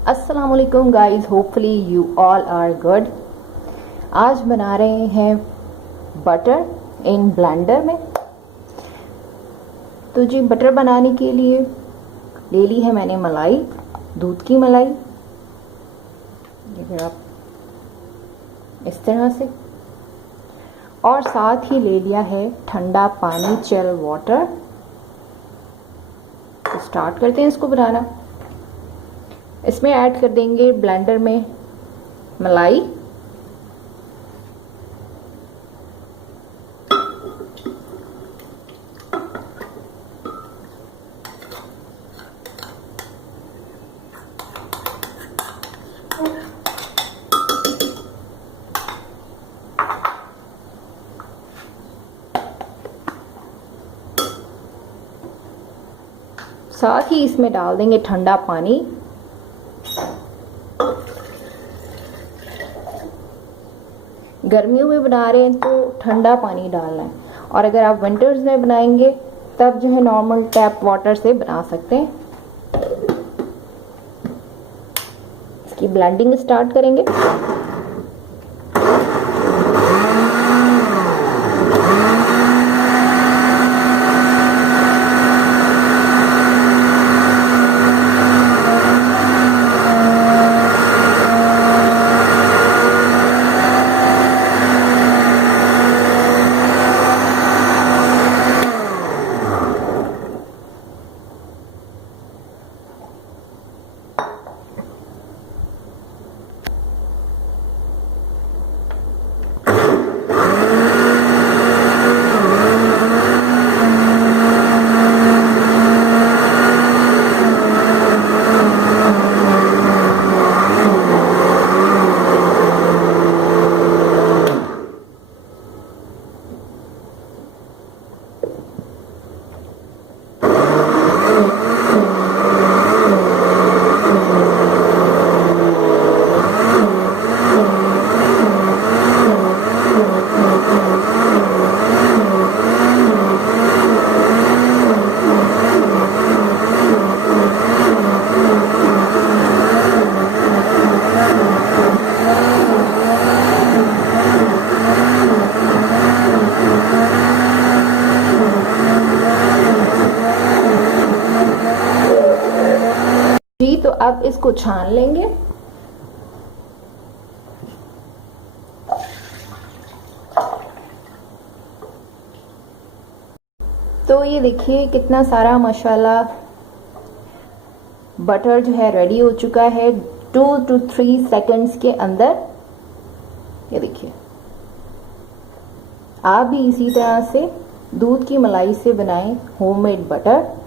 अस्सलाम वालेकुम guys, hopefully you all are good. आज बना रहे हैं बटर इन ब्लेंडर में। तो जी बटर बनाने के लिए ले ली है मैंने मलाई, दूध की मलाई, देखिए आप इस तरह से। और साथ ही ले लिया है ठंडा पानी, चिल वाटर। तो स्टार्ट करते हैं इसको बनाना। इसमें ऐड कर देंगे ब्लेंडर में मलाई, साथ ही इसमें डाल देंगे ठंडा पानी। गर्मियों में बना रहे हैं तो ठंडा पानी डालना है, और अगर आप विंटर्स में बनाएंगे तब जो है नॉर्मल टैप वाटर से बना सकते हैं। इसकी ब्लेंडिंग स्टार्ट करेंगे। जी तो अब इसको छान लेंगे। तो ये देखिए कितना सारा माशाल्लाह बटर जो है रेडी हो चुका है 2 to 3 सेकंड्स के अंदर। ये देखिए, आप भी इसी तरह से दूध की मलाई से बनाएं होममेड बटर।